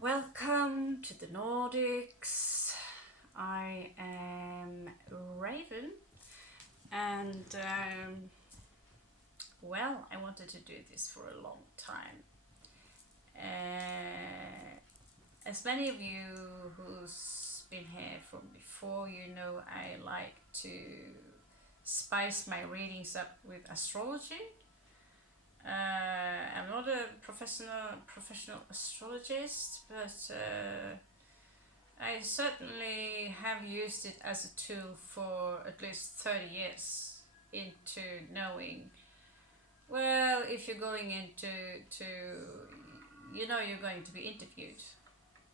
Welcome to the Nordics. I am Raven, and well, I wanted to do this for a long time. As many of you who's been here from before, you know I like to spice my readings up with astrology. I'm not a professional astrologist, but I certainly have used it as a tool for at least 30 years into knowing, well, if you're going into you're going to be interviewed.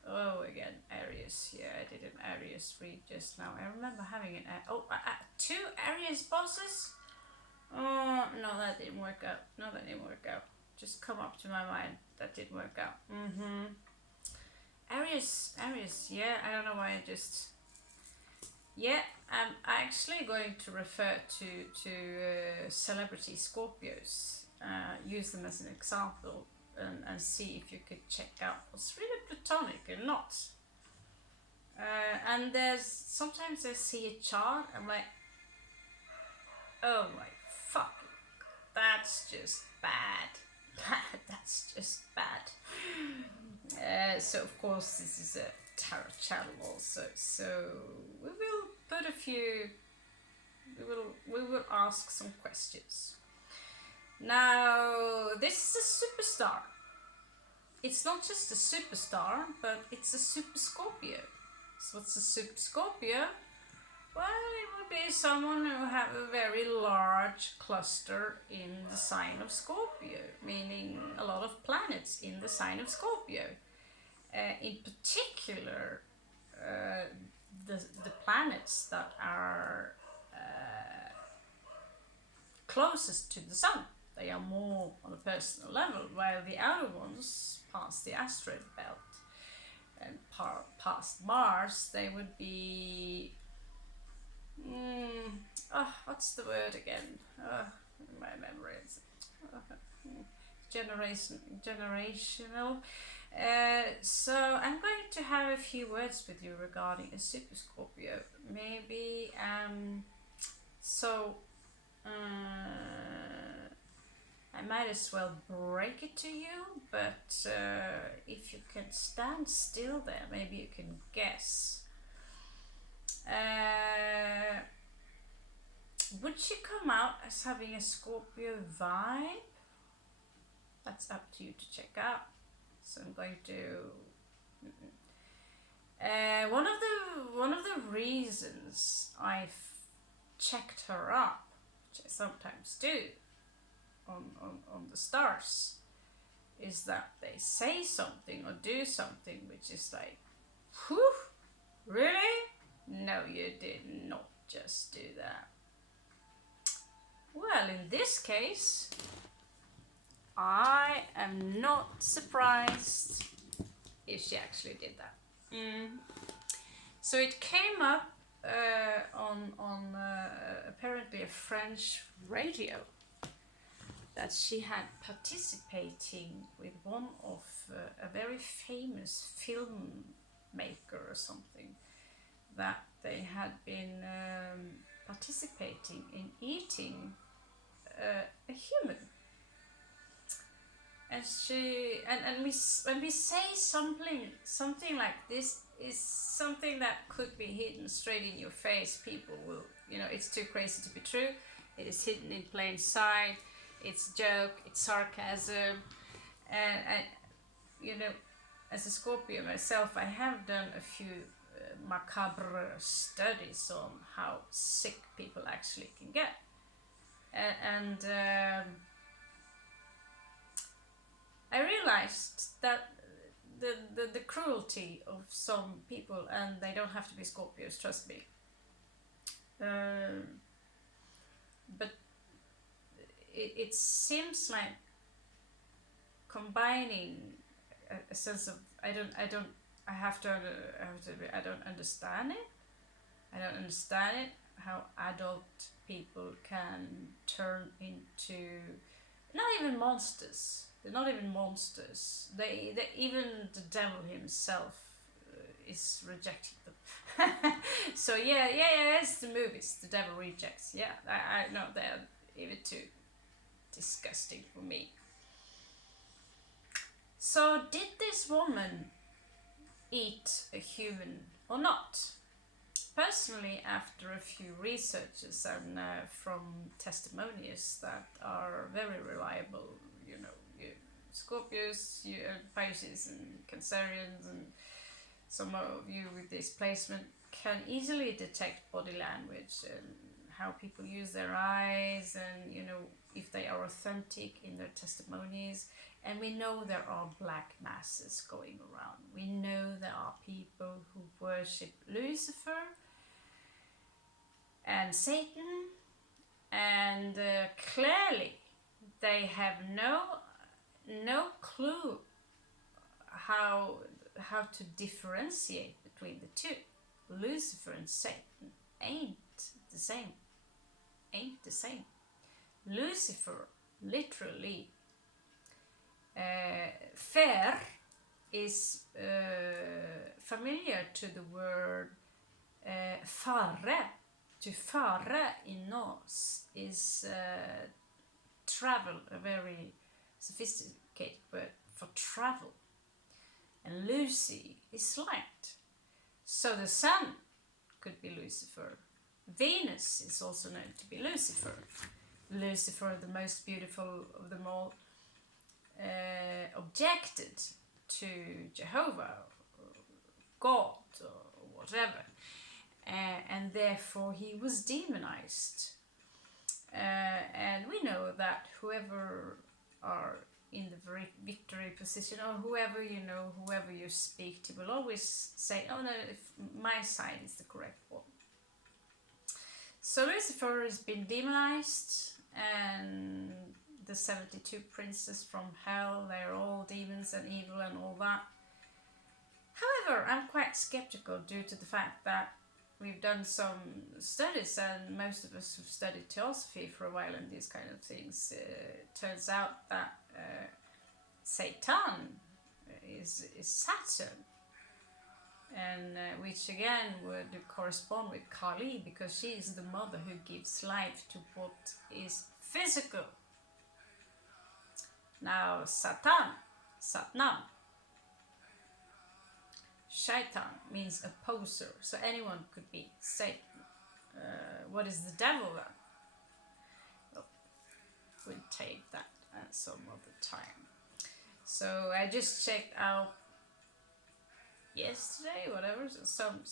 Oh, again, Aries. Yeah, I did an Aries read just now. I remember having two Aries bosses. Oh, no, that didn't work out. No, that didn't work out. Just come up to my mind. That didn't work out. Aries, yeah, I don't know why I just... Yeah, I'm actually going to refer to celebrity Scorpios. Use them as an example and see if you could check out what's really plutonic and not. And sometimes I see a chart, I'm like, oh my fucking, that's just bad. That's just bad. So of course this is a tarot channel also, so we will put a few, we will ask some questions. Now this is a superstar. It's not just a superstar, but it's a super Scorpio. So what's a super Scorpio? Well, it would be someone who have a very large cluster in the sign of Scorpio, meaning a lot of planets in the sign of Scorpio. In particular, the planets that are closest to the Sun. They are more on a personal level, while the outer ones, past the asteroid belt and past Mars, they would be... what's the word again? My memory is generational. So I'm going to have a few words with you regarding a super Scorpio. Maybe I might as well break it to you, but if you can stand still there, maybe you can guess. Would she come out as having a Scorpio vibe? That's up to you to check out. So I'm going to... one of the reasons I've checked her up, which I sometimes do on the stars, is that they say something or do something which is like, whew, really? No, you did not just do that. Well, in this case, I am not surprised if she actually did that. So it came up on apparently a French radio that she had participating with one of a very famous filmmaker or something, that they had been participating in eating a human. And she when we say something like this is something that could be hidden straight in your face, people will, it's too crazy to be true. It is hidden in plain sight. It's joke, it's sarcasm, and as a Scorpio myself, I have done a few macabre studies on how sick people actually can get, and I realized that the cruelty of some people, and they don't have to be Scorpios, trust me, but it seems like combining a sense of I don't understand it. I don't understand it, how adult people can turn into not even monsters, They're not even monsters. They even the devil himself is rejecting them. So yeah, it's the movies. The devil rejects. Yeah, I know they're even too disgusting for me. So did this woman eat a human or not? Personally, after a few researches and from testimonies that are very reliable, you know, Scorpios, Pisces and Cancerians, and some of you with this placement can easily detect body language and how people use their eyes, and you know, if they are authentic in their testimonies. And we know there are black masses going around. We know there are people who worship Lucifer and Satan, and clearly they have no clue how to differentiate between the two. Lucifer and Satan ain't the same. Lucifer, literally, fer is familiar to the word fare. To fare in Norse is travel, a very sophisticated word for travel. And Lucy is light. So the sun could be Lucifer. Venus is also known to be Lucifer. Lucifer, the most beautiful of them all, objected to Jehovah, or God, or whatever. And therefore he was demonized. And we know that whoever are in the victory position, or whoever you speak to, will always say, oh no, if my side is the correct one. So Lucifer has been demonized, and the 72 princes from hell, they're all demons and evil and all that. However, I'm quite skeptical due to the fact that we've done some studies, and most of us who've studied theosophy for a while and these kind of things, turns out that Satan is Saturn, and which again would correspond with Kali, because she is the mother who gives life to what is physical. Now Satnam, Shaitan means opposer, so anyone could be Satan. What is the devil then? Well, we'll take that some other time. So I just checked out yesterday, whatever, some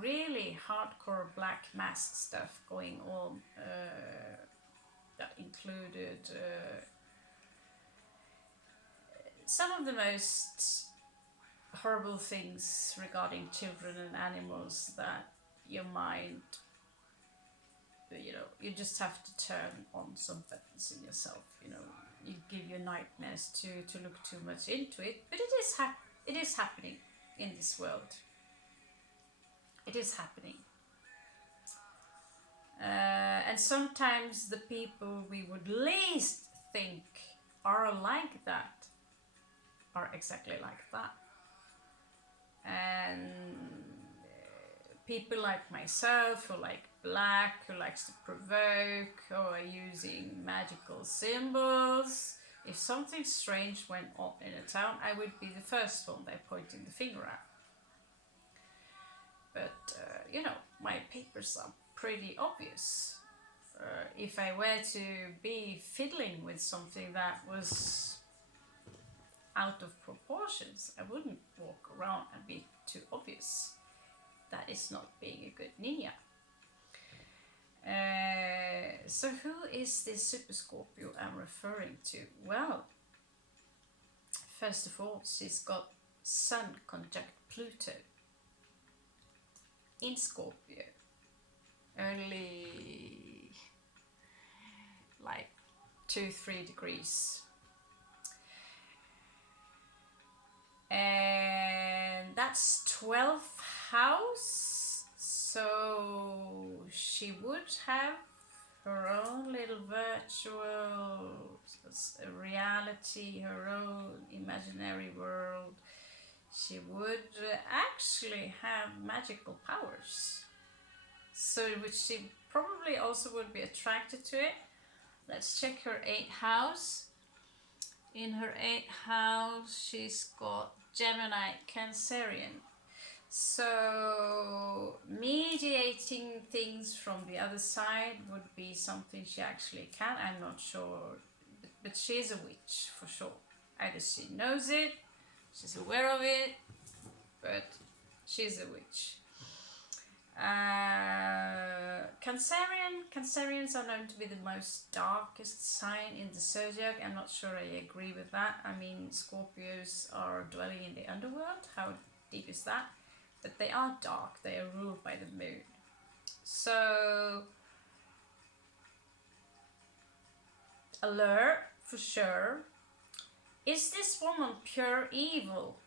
really hardcore black mass stuff going on that included some of the most horrible things regarding children and animals that your mind, you just have to turn on some buttons in yourself. You give your nightmares to look too much into it, but it is happening in this world. It is happening. And sometimes the people we would least think are like that are exactly like that. And people like myself, who like black, who likes to provoke, who are using magical symbols, if something strange went on in a town, I would be the first one they're pointing the finger at. But, my papers are pretty obvious. If I were to be fiddling with something that was out of proportions, I wouldn't walk around and be too obvious. That is not being a good ninja. So who is this Super Scorpio I'm referring to? Well, first of all, she's got Sun conjunct Pluto in Scorpio, only like 2-3 degrees. And that's 12th house, so she would have her own little virtual reality, her own imaginary world. She would actually have magical powers. So, which she probably also would be attracted to it. Let's check her 8th house. In her 8th house, she's got Gemini, Cancerian. So, mediating things from the other side would be something she actually can. I'm not sure, but she's a witch for sure. Either she knows it, she's aware of it, but she's a witch. Cancerians are known to be the most darkest sign in the zodiac. I'm not sure I agree with that. I mean, Scorpios are dwelling in the underworld. How deep is that? But they are dark. They are ruled by the moon. So, alert for sure. Is this woman pure evil?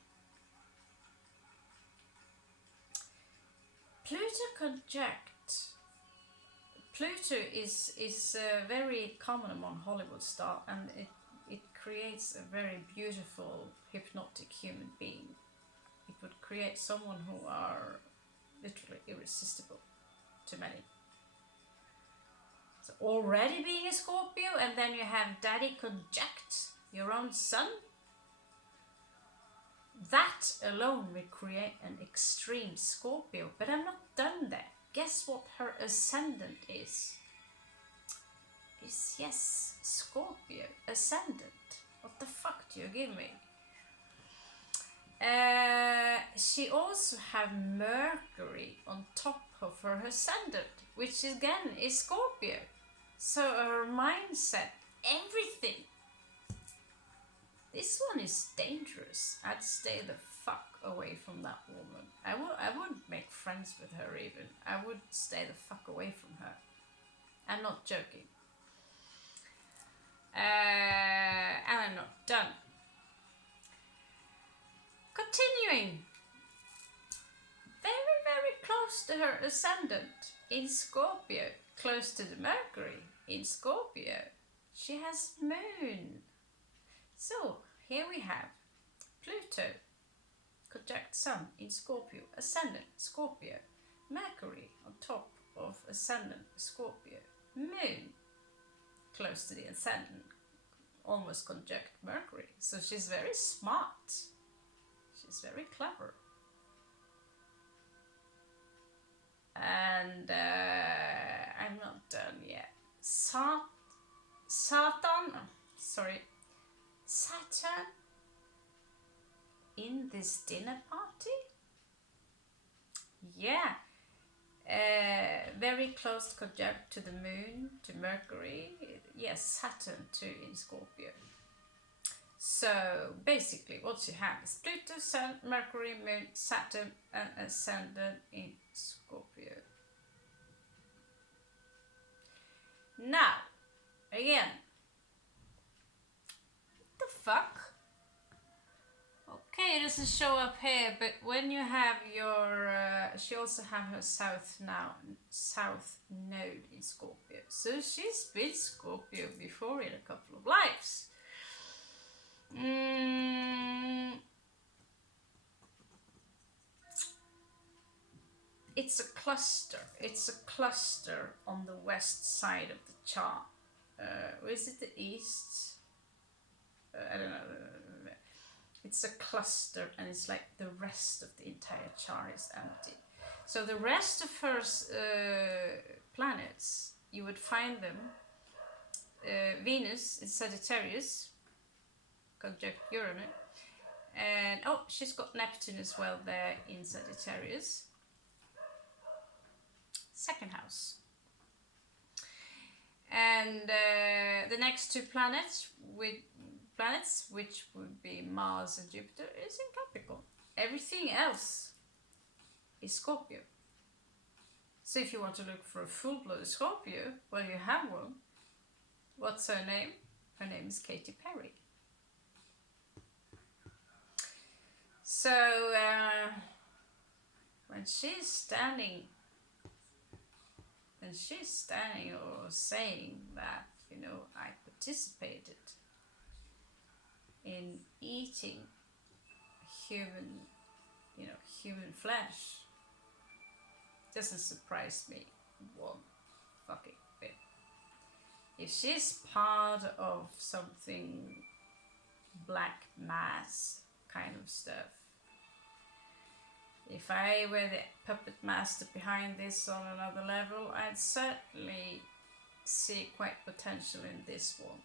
Pluto conjunct. Pluto is very common among Hollywood stars, and it creates a very beautiful hypnotic human being. It would create someone who are literally irresistible to many. So already being a Scorpio, and then you have Daddy conjunct your own sun. That alone will create an extreme Scorpio, but I'm not done there. Guess what her ascendant is? Yes, Scorpio ascendant. What the fuck do you give me? She also have Mercury on top of her ascendant, which again is Scorpio. So her mindset, everything. This one is dangerous. I'd stay the fuck away from that woman. I wouldn't make friends with her even. I would stay the fuck away from her. I'm not joking. And I'm not done. Continuing. Very, very close to her ascendant in Scorpio. Close to the Mercury in Scorpio. She has Moon. So, here we have Pluto, conjunct Sun in Scorpio, ascendant Scorpio, Mercury on top of ascendant Scorpio, Moon, close to the ascendant, almost conjunct Mercury. So she's very smart, she's very clever. And I'm not done yet. Saturn in this dinner party? Yeah. Very close conjunct to the moon, to Mercury. Yes, Saturn too in Scorpio. So basically what you have is Pluto, Sun, Mercury, Moon, Saturn and ascendant in Scorpio. Now, again, what the fuck? Okay, it doesn't show up here, but when you have your, she also have her south node in Scorpio. So she's been Scorpio before in a couple of lives. It's a cluster. It's a cluster on the west side of the chart. Or is it the east? I don't know. It's a cluster, and it's like the rest of the entire chart is empty. So the rest of her planets, you would find them. Venus in Sagittarius, conjunct Uranus, and oh, she's got Neptune as well there in Sagittarius. Second house. And the next two planets, which would be Mars and Jupiter, is in Capricorn. Everything else is Scorpio. So if you want to look for a full-blooded Scorpio, well, you have one. What's her name? Her name is Katy Perry. So when she's standing and she's standing or saying that, you know, I participated in eating human, you know, human flesh. Doesn't surprise me one fucking bit. If she's part of something black mass kind of stuff, if I were the puppet master behind this on another level, I'd certainly see quite potential in this one.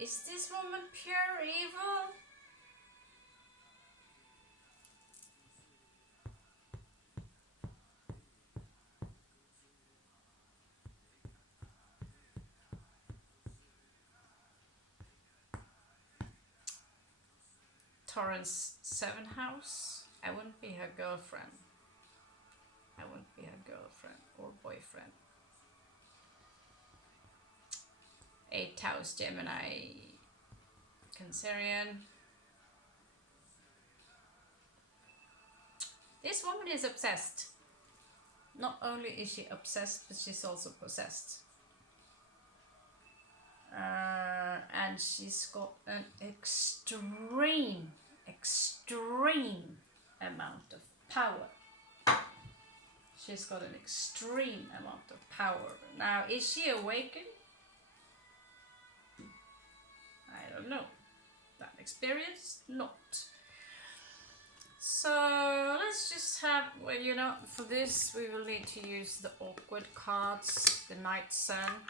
Is this woman pure evil? Torrance 7 house? I wouldn't be her girlfriend. I wouldn't be her girlfriend or boyfriend. 8th house Gemini Cancerian. This woman is obsessed. Not only is she obsessed, but she's also possessed. And she's got an extreme amount of power. She's got an extreme amount of power. Now, is she awakened? I don't know. That experience, not. So let's just have, well, you know, for this we will need to use the awkward cards, the Night Sun.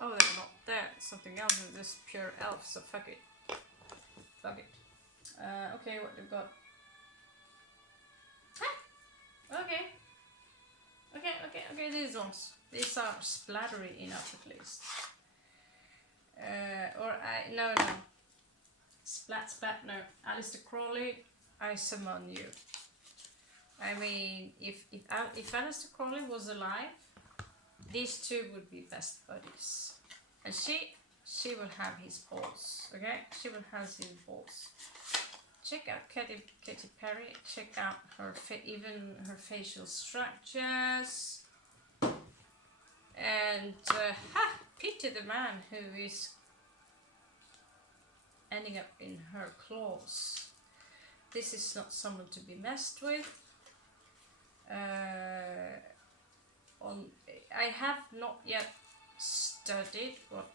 Oh, they're not there. Something else is this pure elf, so fuck it. Fuck it. Okay, what we've got. Ah! Okay, these ones. These are splattery enough at least. No. Splat, no. Aleister Crowley, I summon you. I mean, if Aleister Crowley was alive, these two would be best buddies. And she will have his balls, okay? She will have his balls. Check out Katy Perry. Check out her even her facial structures. And pity the man who is ending up in her claws. This is not someone to be messed with. I have not yet studied what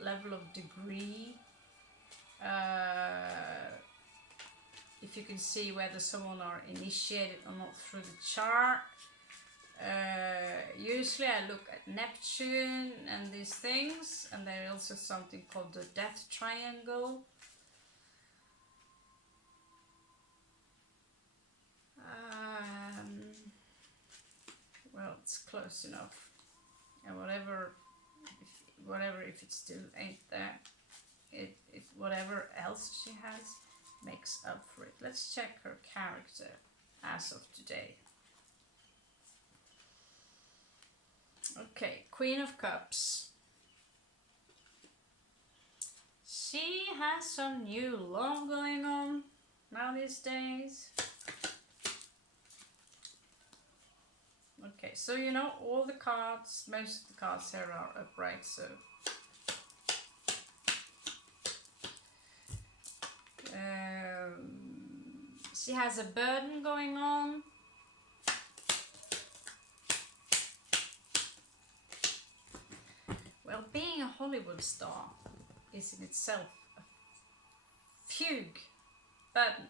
level of degree, if you can see whether someone are initiated or not through the chart. Usually I look at Neptune and these things, and there is also something called the Death Triangle. Well, it's close enough, and if it still ain't there, if whatever else she has makes up for it. Let's check her character as of today. Okay, Queen of Cups. She has some new love going on now these days. Okay, so you know all the cards, most of the cards here are upright, so she has a burden going on. Well, being a Hollywood star is in itself a fugue burden.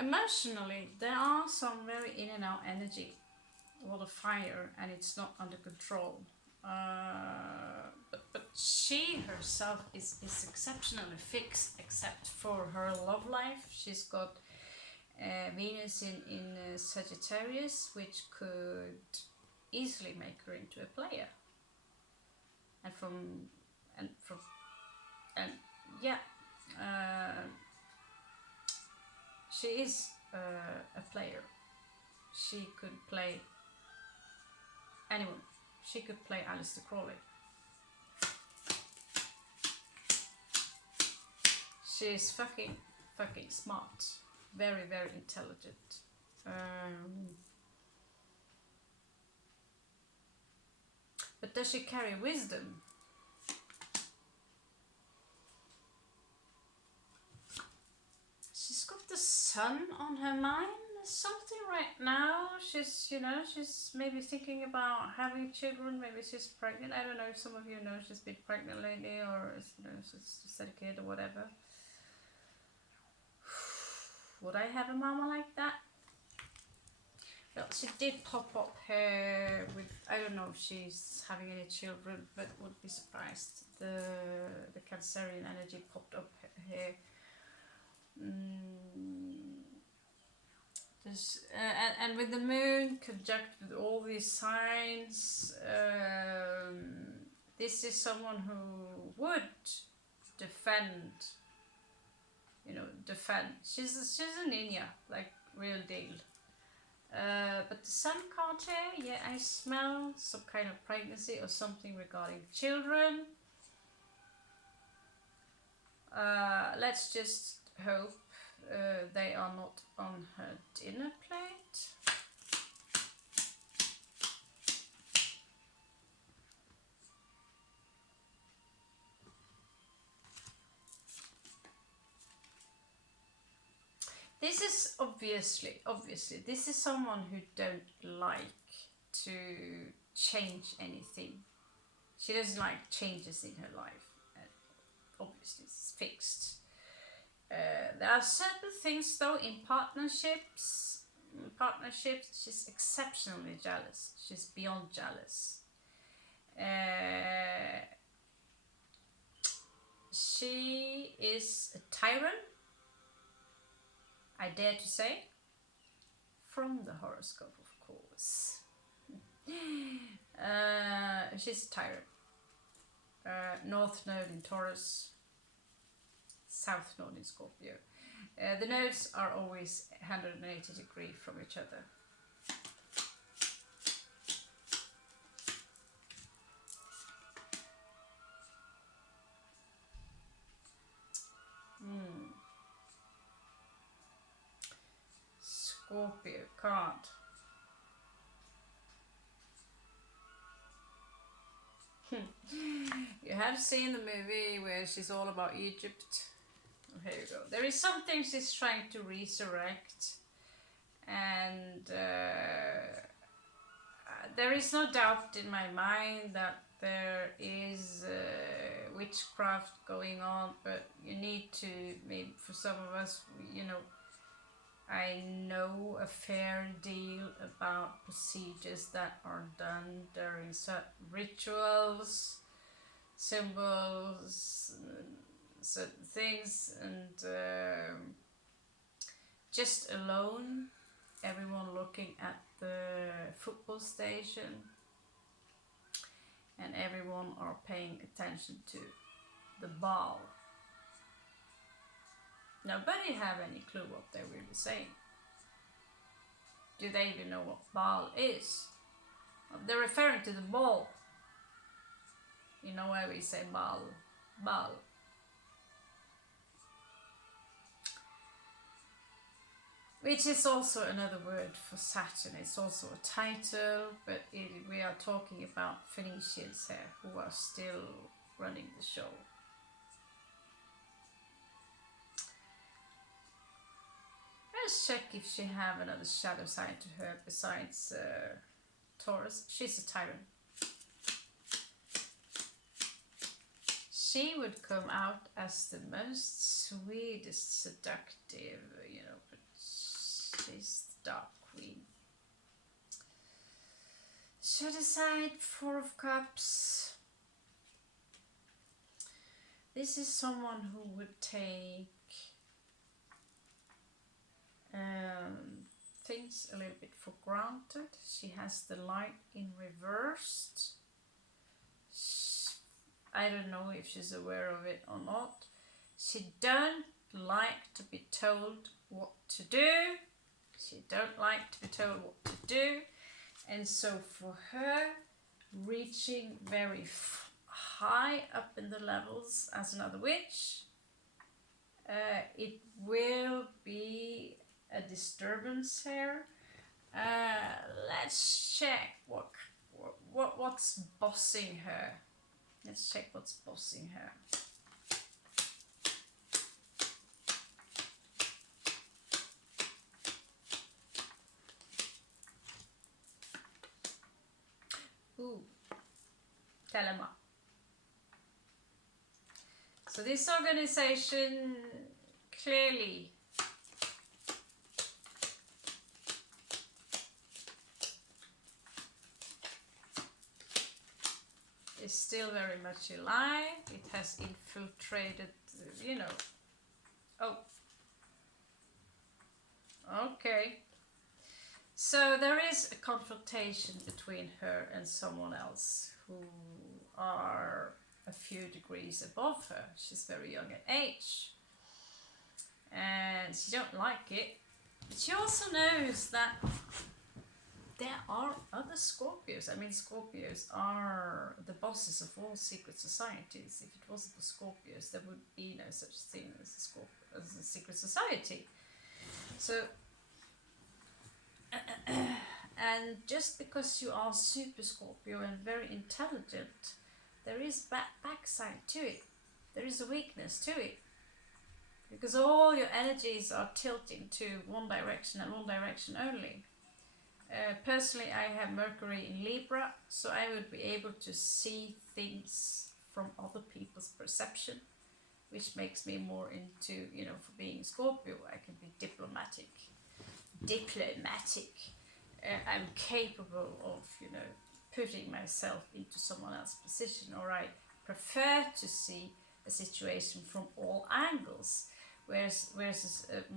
Emotionally, there are some very in and out energy, a lot of fire, and it's not under control. But she herself is exceptionally fixed, except for her love life. She's got Venus in Sagittarius, which could easily make her into a player. She is a player. She could play anyone. She could play Aleister Crowley. she's fucking smart. Very, very intelligent. But does she carry wisdom? She's got the sun on her mind or something right now. She's, you know, she's maybe thinking about having children. Maybe she's pregnant. I don't know if some of you know she's been pregnant lately, or you know, she's just had a kid or whatever. Would I have a mama like that? Well, she did pop up here with, I don't know if she's having any children, but would be surprised. The Cancerian energy popped up here. And with the moon conjunct with all these signs, this is someone who would defend. You know, defend. She's a ninja, like real deal. But the sun card here, yeah, I smell some kind of pregnancy or something regarding children. Let's just hope they are not on her dinner plate. This is obviously, this is someone who don't like to change anything. She doesn't like changes in her life. Obviously, it's fixed. There are certain things though in partnerships, she's exceptionally jealous. She's beyond jealous. She is a tyrant, I dare to say, from the horoscope, of course. She's a tyrant. North node in Taurus, South node in Scorpio. The nodes are always 180 degrees from each other. Scorpio card. You have seen the movie where she's all about Egypt. Oh, here you go. There is something she's trying to resurrect, and there is no doubt in my mind that there is witchcraft going on, but you need to, maybe for some of us, you know, I know a fair deal about procedures that are done during certain rituals, symbols, certain things, and just alone, everyone looking at the football station, and everyone are paying attention to the ball. Nobody have any clue what they're really saying. Do they even know what ball is? They're referring to the ball. You know why we say ball, ball. Which is also another word for Saturn. It's also a title, but we are talking about Phoenicians here who are still running the show. Let's check if she have another shadow sign to her besides Taurus. She's a tyrant. She would come out as the most sweetest, seductive, you know, but she's the dark queen. Shadow sign, 4 of Cups. This is someone who would take things a little bit for granted. She has the light in reversed. I don't know if she's aware of it or not. She don't like to be told what to do. She don't like to be told what to do. And so for her, reaching very high up in the levels as another witch, it will be a disturbance here. Let's check what's bossing her. Let's check what's bossing her. Ooh, dilemma. So this organization clearly is still very much alive. It has infiltrated, you know. Oh. Okay. So there is a confrontation between her and someone else who are a few degrees above her. She's very young at age. And she don't like it. But she also knows that there are other Scorpios. I mean, Scorpios are the bosses of all secret societies. If it wasn't the Scorpios, there would be no such thing as a secret society. So, and just because you are super Scorpio and very intelligent, there is backside to it. There is a weakness to it. Because all your energies are tilting to one direction and one direction only. Personally, I have Mercury in Libra, so I would be able to see things from other people's perception, which makes me more into, you know, for being Scorpio, I can be diplomatic. I'm capable of, you know, putting myself into someone else's position, or I prefer to see a situation from all angles. Whereas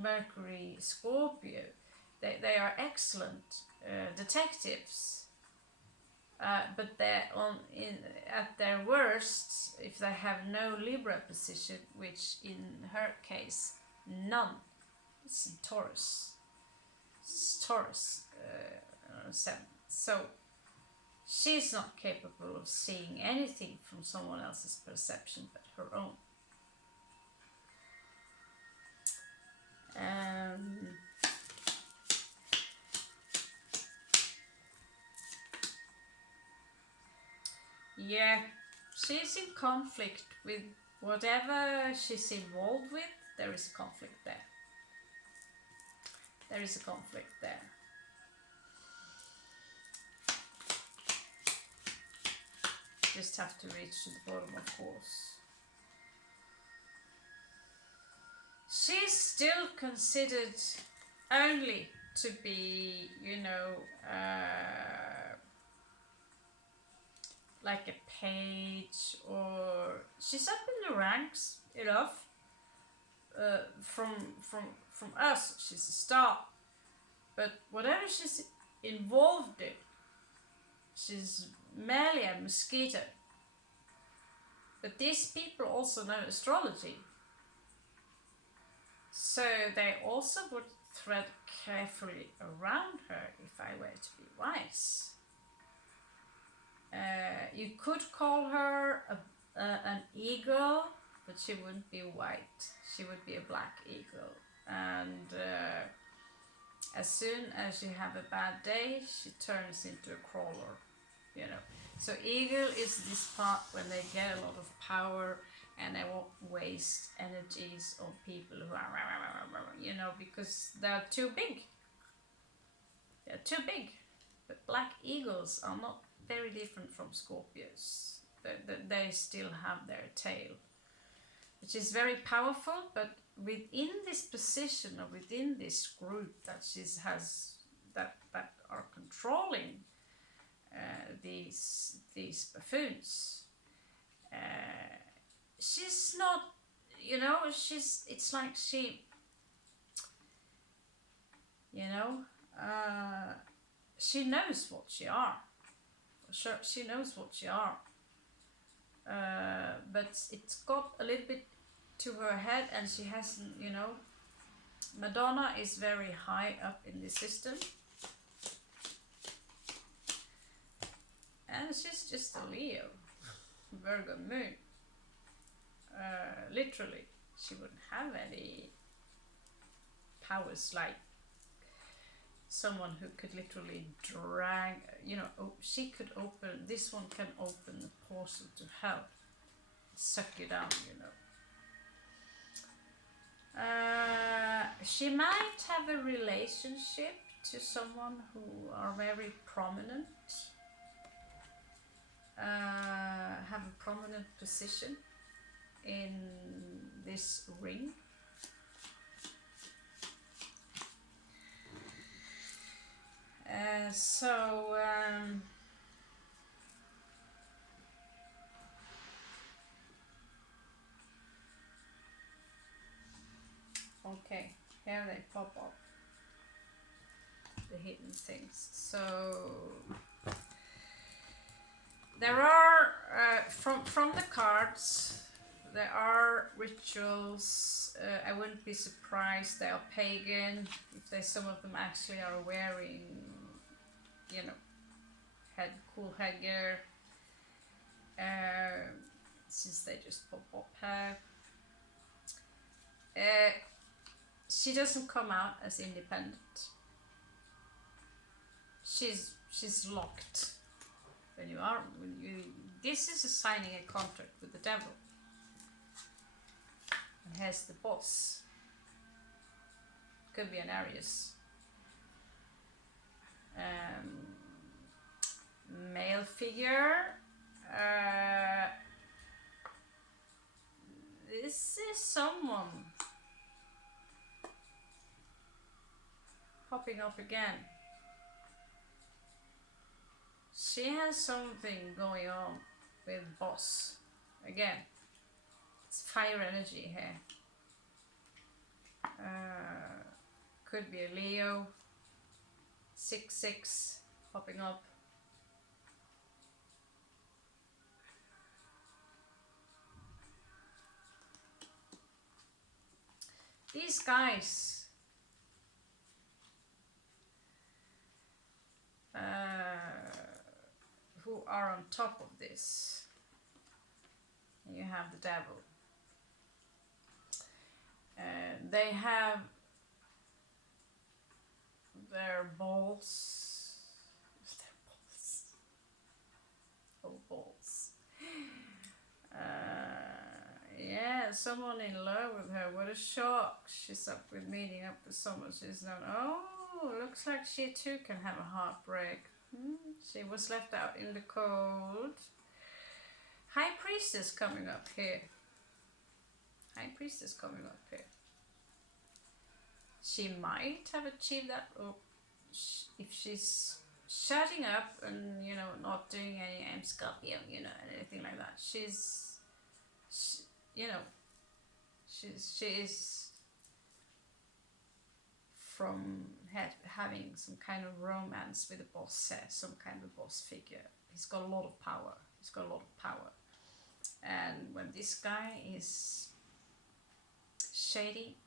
Mercury Scorpio, they are excellent detectives, but they're at their worst if they have no Libra position, which in her case, none. It's in Taurus. It's Taurus 7. So she's not capable of seeing anything from someone else's perception but her own. Yeah, she's in conflict with whatever she's involved with. There is a conflict there. There is a conflict there. Just have to reach to the bottom, of course. She's still considered only to be, you know, like a page, or she's up in the ranks enough. From us, she's a star. But whatever she's involved in, she's merely a mosquito. But these people also know astrology. So they also would tread carefully around her if I were to be wise. You could call her an eagle, but she wouldn't be white. She would be a black eagle. And as soon as you have a bad day, she turns into a crawler, you know. So eagle is this part when they get a lot of power and they won't waste energies on people who are, you know, because they're too big. They're too big. But black eagles are not very different from Scorpios. They still have their tail, which is very powerful, but within this position or within this group that she has, that are controlling these buffoons, she's not, you know, it's like she, you know, she knows what she are. For sure, she knows what she are. But it's got a little bit to her head, and she hasn't, you know. Madonna is very high up in the system, and she's just a Leo, Virgo moon, literally. she wouldn't have any powers like someone who could literally drag, you know, she could open, this one can open the portal to hell, suck you down, you know. She might have a relationship to someone who are very prominent, have a prominent position in this ring. Okay, here they pop up, the hidden things. So there are, from the cards, there are rituals. I wouldn't be surprised they are pagan, if they, some of them actually are wearing, you know, cool headgear, since they just pop up here. She doesn't come out as independent. She's locked. This is a signing a contract with the devil. And here's the boss. Could be an Aries. Male figure. This is someone popping up again. She has something going on with boss. Again, it's fire energy here. Could be a Leo. 6-6 popping up. These guys who are on top of this, you have the devil. They have their balls. Oh, balls. Yeah, someone in love with her. What a shock. She's up with meeting up with someone she's not. Oh, looks like she too can have a heartbreak. She was left out in the cold. High Priestess coming up here. High Priestess coming up here. She might have achieved that, or if she's shutting up and, you know, not doing any I'm Scorpio, you know, anything like that. You know, she is from having some kind of romance with a boss, some kind of boss figure. He's got a lot of power. He's got a lot of power. And when this guy is shady,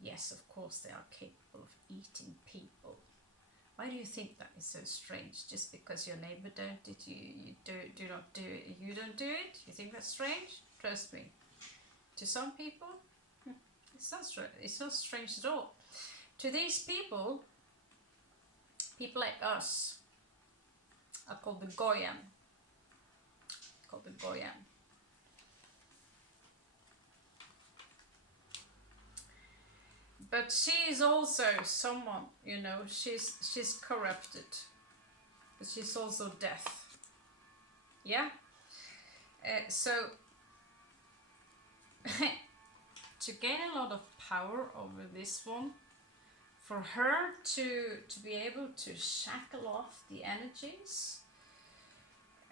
yes, of course they are capable of eating people. Why do you think that is so strange? Just because your neighbor don't, you do not do it, you don't do it? You think that's strange? Trust me. To some people, it's not strange at all. To these people like us are called the Goyim. But she is also someone, you know, she's corrupted. But she's also death. Yeah? So to gain a lot of power over this one, for her to be able to shackle off the energies,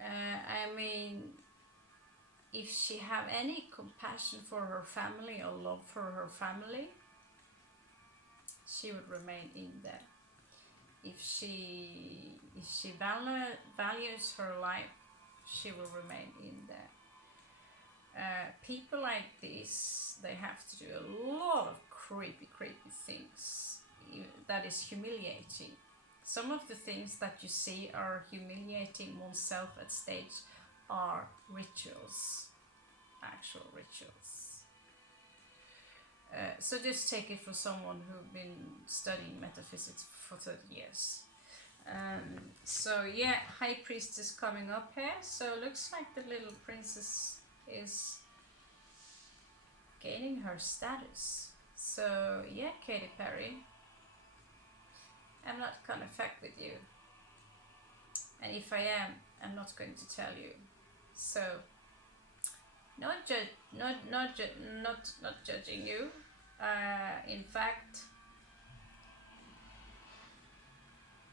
I mean, if she have any compassion for her family or love for her family, she would remain in there. If she values her life, she will remain in there. People like this, they have to do a lot of creepy things that is humiliating. Some of the things that you see are humiliating oneself at stage are rituals, actual rituals. So just take it for someone who's been studying metaphysics for 30 years. So yeah, High Priestess coming up here. So looks like the little princess is gaining her status. So yeah, Katy Perry, I'm not gonna fuck with you. And if I am, I'm not going to tell you. So not judging you. In fact,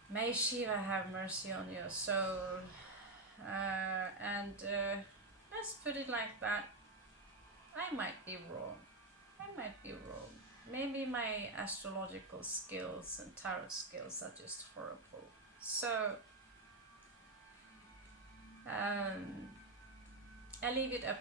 may Shiva have mercy on your soul. Let's put it like that. I might be wrong. Maybe my astrological skills and tarot skills are just horrible. So I leave it up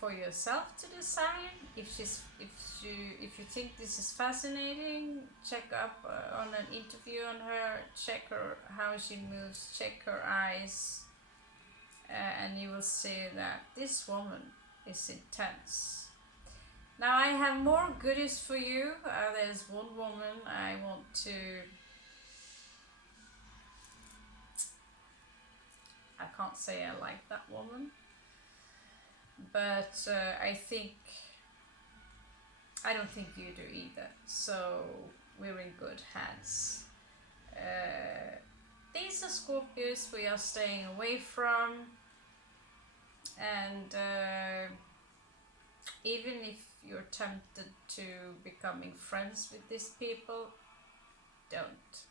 for yourself to decide. If you think this is fascinating, check up on an interview on her, check her how she moves, check her eyes, and you will see that this woman is intense. Now I have more goodies for you. There's one woman I want to... I can't say I like that woman, but I don't think you do either, so we're in good hands. These are Scorpios we are staying away from, and even if you're tempted to becoming friends with these people, don't.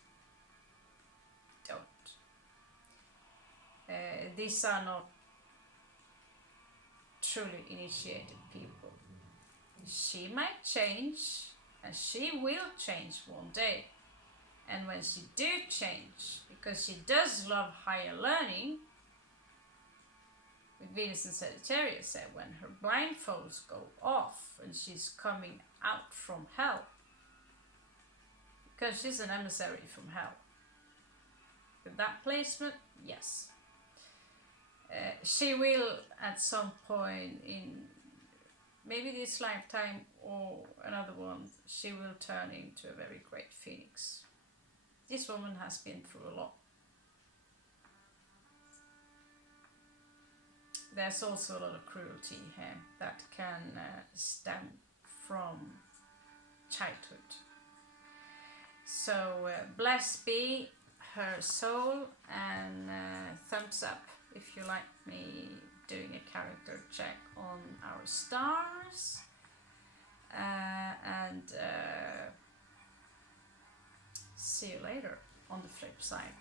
These are not truly initiated people. She might change, and she will change one day. And when she do change, because she does love higher learning, with Venus and Sagittarius, when her blindfolds go off and she's coming out from hell, because she's an emissary from hell. With that placement, yes. She will at some point in maybe this lifetime or another one, she will turn into a very great phoenix. This woman has been through a lot. There's also a lot of cruelty here that can stem from childhood. So blessed be her soul, and thumbs up if you like me doing a character check on our stars, and see you later on the flip side.